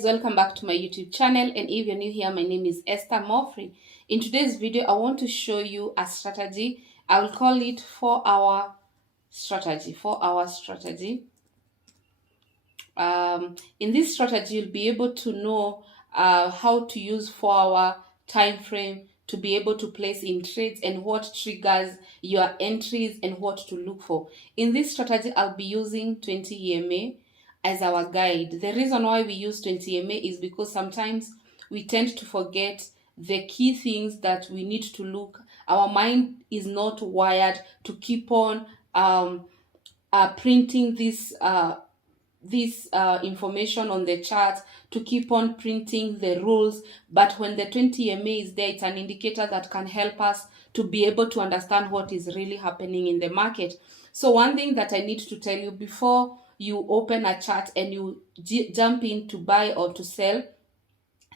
guys, welcome back to my YouTube channel, and if you're new here, my name is Esther Mofri. In today's video, I want to show you a strategy. I will call it 4-hour strategy. 4-hour strategy. In this strategy, you'll be able to know how to use 4-hour time frame to be able to place in trades and what triggers your entries and what to look for. In this strategy, I'll be using 20 EMA as our guide. The reason why we use 20 EMA is because sometimes we tend to forget the key things that we need to look. Our mind is not wired to keep on printing this information on the chart, to keep on printing the rules. But when the 20 EMA is there, it's an indicator that can help us to be able to understand what is really happening in the market. So one thing that I need to tell you before you open a chart and you jump in to buy or to sell,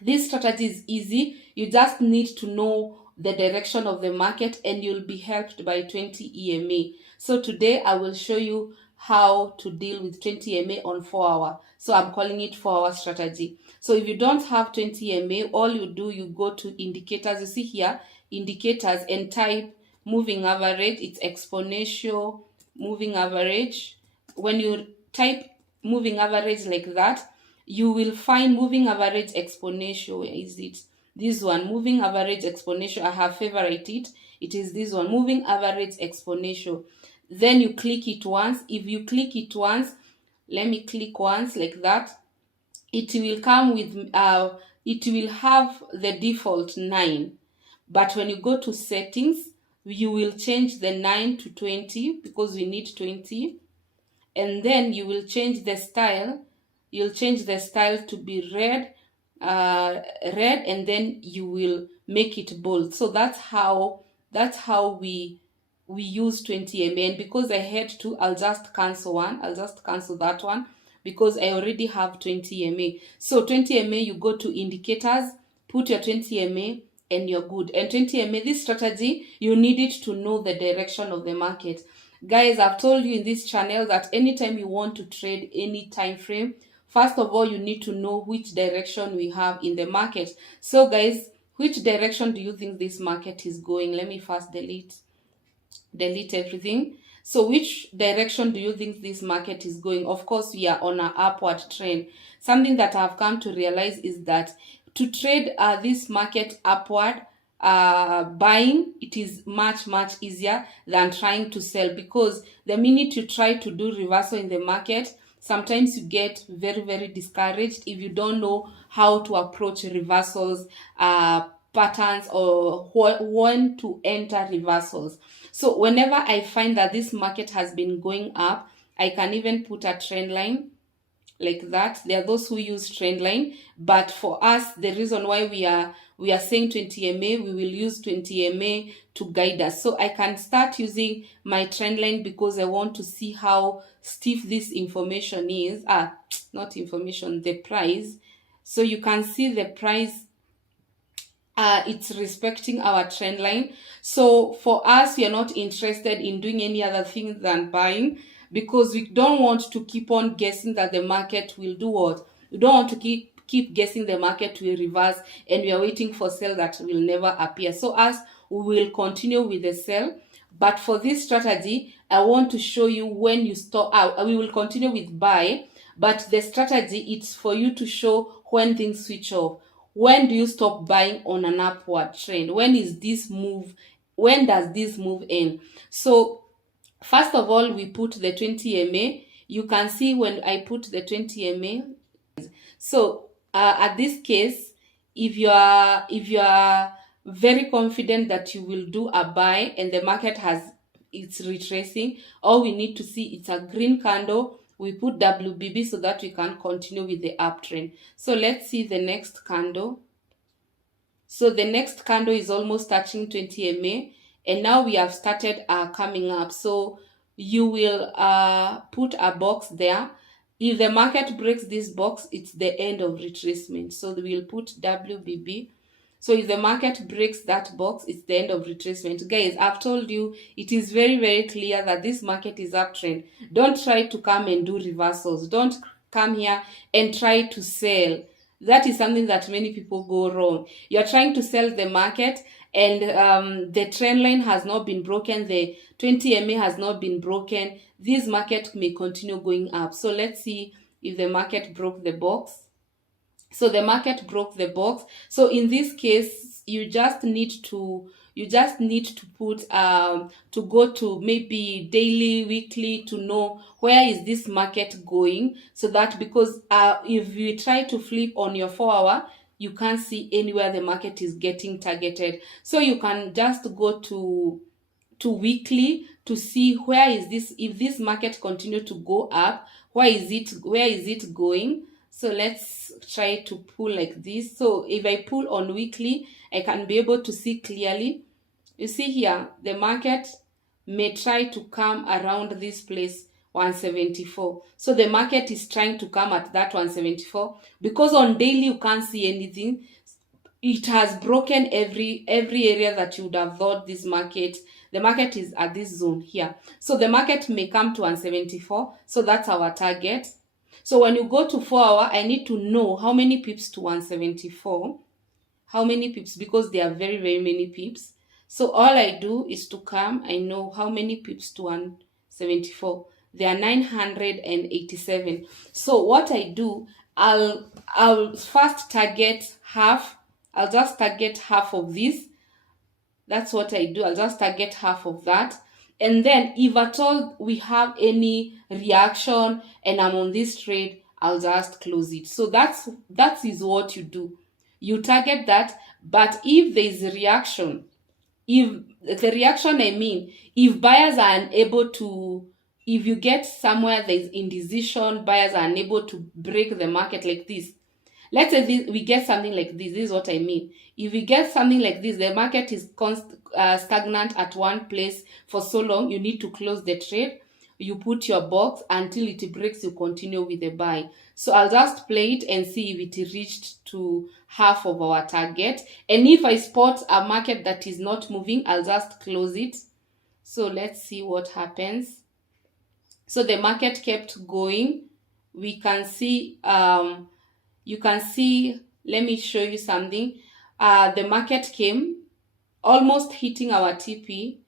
this strategy is easy. You just need to know the direction of the market and you'll be helped by 20 EMA. So today I will show you how to deal with 20 EMA on 4-hour. So I'm calling it 4-hour strategy. So if you don't have 20 EMA, all you do, you go to indicators. You see here, indicators, and type moving average. It's exponential moving average. When you type moving average like that, you will find moving average exponential. Where is it? This one, moving average exponential. I have favorite it. It is this one, moving average exponential. Then you click it once. If you click it once, let me click once like that, it will come with it will have the default 9. But when you go to settings, you will change the 9 to 20 because we need 20. And then you will change the style. You'll change the style to be red, and then you will make it bold. So that's how we use 20 EMA. And because I had to, I'll just cancel one. I'll just cancel that one because I already have 20 EMA. So 20 EMA, you go to indicators, put your 20 EMA, and you're good. And 20 EMA, this strategy, you need it to know the direction of the market. Guys, I've told you in this channel that anytime you want to trade any time frame, first of all, you need to know which direction we have in the market. So guys, which direction do you think this market is going? Let me first delete everything. So which direction do you think this market is going? Of course, we are on an upward trend. Something that I've come to realize is that to trade this market upward, buying, it is much easier than trying to sell, because the minute you try to do reversal in the market, sometimes you get very discouraged if you don't know how to approach reversals, patterns, or when to enter reversals. So whenever I find that this market has been going up, I can even put a trend line like that. There are those who use trend line, but for us, the reason why we are saying 20 EMA, we will use 20 EMA to guide us. So I can start using my trend line because I want to see how stiff this information is. Not information, the price. So you can see the price, it's respecting our trend line. So for us, we are not interested in doing any other thing than buying, because we don't want to keep on guessing that the market will do what. We don't want to keep guessing the market will reverse and we are waiting for sell that will never appear. So us, we will continue with the sell. But for this strategy, I want to show you when you stop out. We will continue with buy, but the strategy, it's for you to show when things switch off. When do you stop buying on an upward trend? When is this move? When does this move end? So first of all, we put the 20 EMA. You can see when I put the 20 EMA. So at this case, if you are very confident that you will do a buy and the market it's retracing, all we need to see, it's a green candle. We put WBB so that we can continue with the uptrend. So let's see the next candle. So the next candle is almost touching 20 EMA, and now we have started coming up. So you will put a box there. If the market breaks this box, it's the end of retracement. So we'll put WBB. So if the market breaks that box, it's the end of retracement. Guys, I've told you, it is very clear that this market is uptrend. Don't try to come and do reversals. Don't come here and try to sell. That is something that many people go wrong. You're trying to sell the market, and the trend line has not been broken, the 20 MA has not been broken. This market may continue going up. So let's see if the market broke the box. So the market broke the box. So in this case, you just need to put to go to maybe daily, weekly, to know where is this market going, so that, because if you try to flip on your 4-hour, you can't see anywhere the market is getting targeted. So you can just go to weekly to see where is this, if this market continue to go up, where is it going. So let's try to pull like this. So if I pull on weekly, I can be able to see clearly. You see here, the market may try to come around this place, 174. So the market is trying to come at that 174, because on daily you can't see anything. It has broken every area that you would have thought this market. The market is at this zone here. So the market may come to 174. So that's our target. So when you go to 4-hour, I need to know how many pips to 174. How many pips, because there are very, very many pips. So all I do is to come, I know how many pips to 174. There are 987. So what I do, I'll first target half. I'll just target half of this. That's what I do. I'll just target half of that. And then if at all we have any reaction and I'm on this trade, I'll just close it. So that is what you do. You target that, but if there is a reaction, if buyers are unable to, if you get somewhere there is indecision, buyers are unable to break the market like this. Let's say we get something like this. This is what I mean. If we get something like this, the market is stagnant at one place for so long, you need to close the trade. You put your box until it breaks, you continue with the buy. So I'll just play it and see if it reached to half of our target. And if I spot a market that is not moving, I'll just close it. So let's see what happens. So the market kept going. We can see, you can see, let me show you something. The market came almost hitting our TP.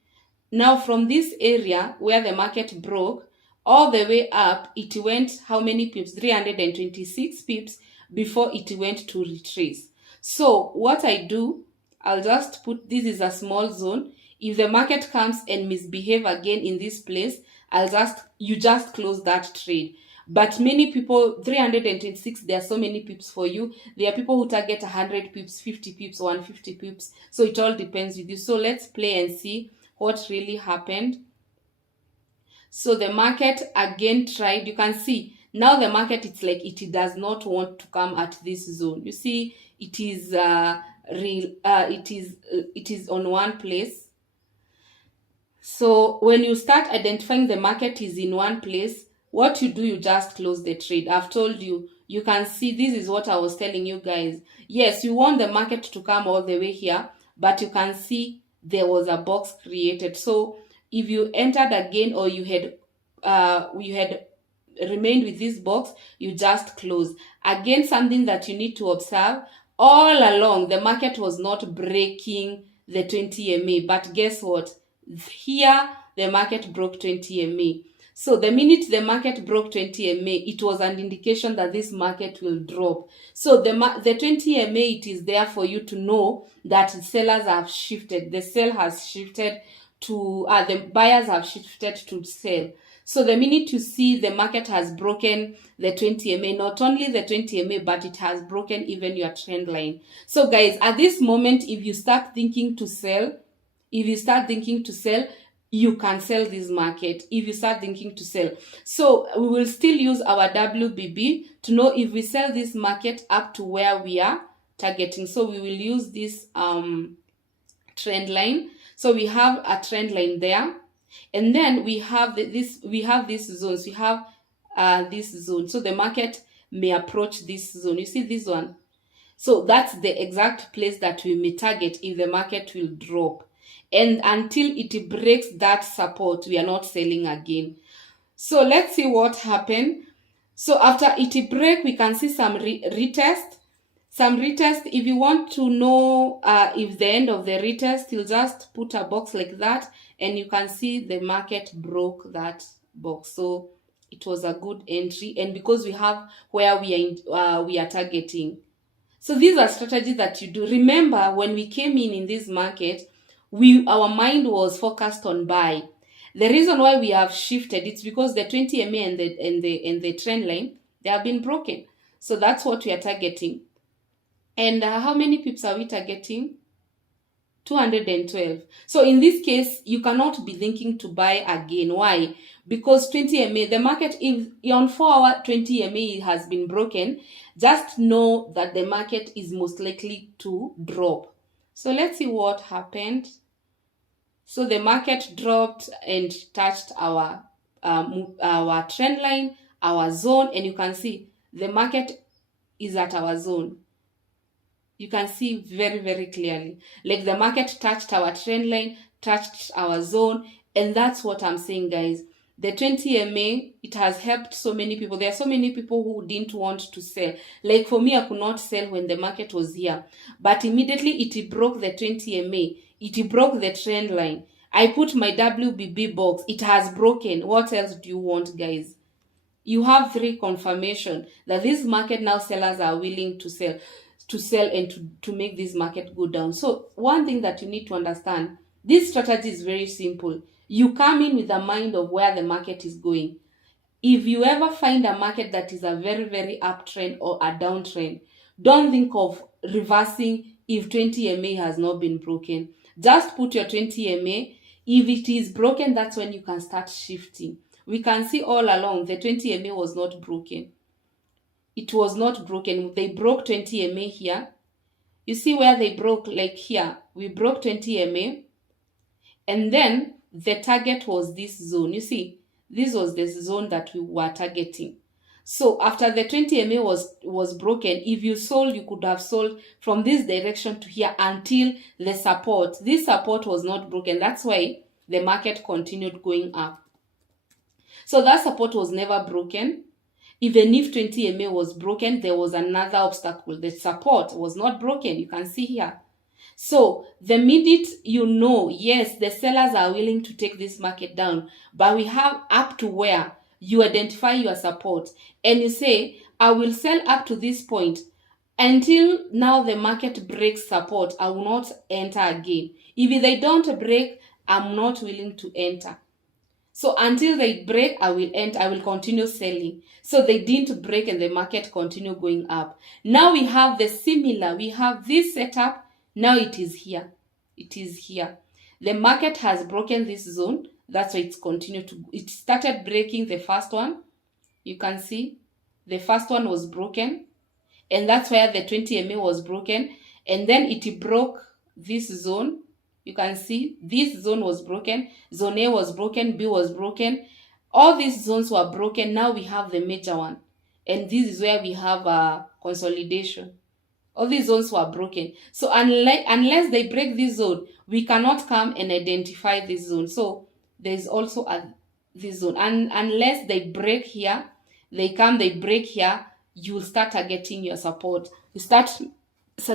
Now from this area where the market broke all the way up, it went how many pips? 326 pips before it went to retrace. So what I do, I'll just put, this is a small zone. If the market comes and misbehave again in this place, you just close that trade. But many people, 326, there are so many pips for you. There are people who target 100 pips, 50 pips, 150 pips. So it all depends with you. So let's play and see what really happened. So the market again tried. You can see now the market, it's like it does not want to come at this zone. You see, it is it is on one place. So when you start identifying the market is in one place, what you do, you just close the trade. I've told you, you can see, this is what I was telling you guys. Yes, you want the market to come all the way here, but you can see there was a box created. So if you entered again, or you had remained with this box, you just close. Again, something that you need to observe, all along the market was not breaking the 20 MA, but guess what? Here the market broke 20 MA. So the minute the market broke 20 MA, it was an indication that this market will drop. So the 20 MA, it is there for you to know that sellers have shifted. The sell has shifted to, the buyers have shifted to sell. So the minute you see the market has broken the 20 MA, not only the 20 MA, but it has broken even your trend line. So guys, at this moment, if you start thinking to sell, you can sell this market if you start thinking to sell. So we will still use our WBB to know if we sell this market up to where we are targeting. So we will use this trend line. So we have a trend line there, and then we have these zones. We have this zone. So the market may approach this zone. You see this one? So that's the exact place that we may target if the market will drop. And until it breaks that support, we are not selling again. So let's see what happened. So after it break, we can see some retest. some retest. If you want to know if the end of the retest, you'll just put a box like that, and you can see the market broke that box. So it was a good entry, and because we have where we are targeting. So these are strategies that you do. Remember, when we came in this market, our mind was focused on buy. The reason why we have shifted, it's because the 20 MA and the trend line, they have been broken. So that's what we are targeting. And how many pips are we targeting? 212. So in this case, you cannot be thinking to buy again. Why? Because 20 MA, the market, if on 4-hour 20 MA has been broken, just know that the market is most likely to drop. So let's see what happened. So the market dropped and touched our trend line, our zone, and you can see the market is at our zone. You can see very, very clearly. Like the market touched our trend line, touched our zone, and that's what I'm saying, guys. The 20 MA, it has helped so many people. There are so many people who didn't want to sell. Like for me, I could not sell when the market was here. But immediately it broke the 20 MA. It broke the trend line. I put my WBB box. It has broken. What else do you want, guys? You have 3 confirmation that this market now sellers are willing to sell and to make this market go down. So one thing that you need to understand, this strategy is very simple. You come in with a mind of where the market is going. If you ever find a market that is a very, very uptrend or a downtrend, don't think of reversing if 20 MA has not been broken. Just put your 20 MA. If it is broken, that's when you can start shifting. We can see all along the 20 MA was not broken. It was not broken. They broke 20 MA here. You see where they broke, like here. We broke 20 MA. And then the target was this zone. You see, this was the zone that we were targeting. So after the 20 MA was broken, if you sold, you could have sold from this direction to here until the support. This support was not broken. That's why the market continued going up. So that support was never broken. Even if 20 MA was broken, there was another obstacle. The support was not broken. You can see here. So the minute you know, yes, the sellers are willing to take this market down, but we have up to where you identify your support and you say, I will sell up to this point. Until now the market breaks support, I will not enter again. If they don't break, I'm not willing to enter. So until they break, I will enter, I will continue selling. So they didn't break and the market continued going up. Now we have the similar, we have this setup. Now it is here. It is here. The market has broken this zone. That's why it's continued to, it started breaking the first one. You can see the first one was broken. And that's where the 20 MA was broken. And then it broke this zone. You can see this zone was broken. Zone A was broken. B was broken. All these zones were broken. Now we have the major one. And this is where we have a consolidation. All these zones were broken. So unless they break this zone, we cannot come and identify this zone. So there's also this zone. And unless they break here, they break here, you will start targeting your support. You start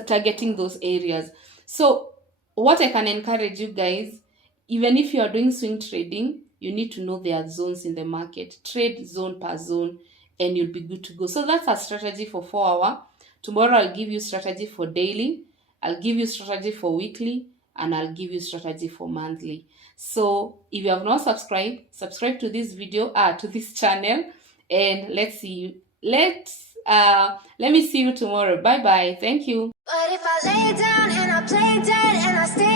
targeting those areas. So what I can encourage you guys, even if you are doing swing trading, you need to know there are zones in the market. Trade zone per zone and you'll be good to go. So that's a strategy for 4-hour. Tomorrow I'll give you strategy for daily. I'll give you strategy for weekly. And I'll give you strategy for monthly. So if you have not subscribed, subscribe to this video, to this channel. And let's see you. Let me see you tomorrow. Bye bye. Thank you. But if I lay down and I play dead and I stay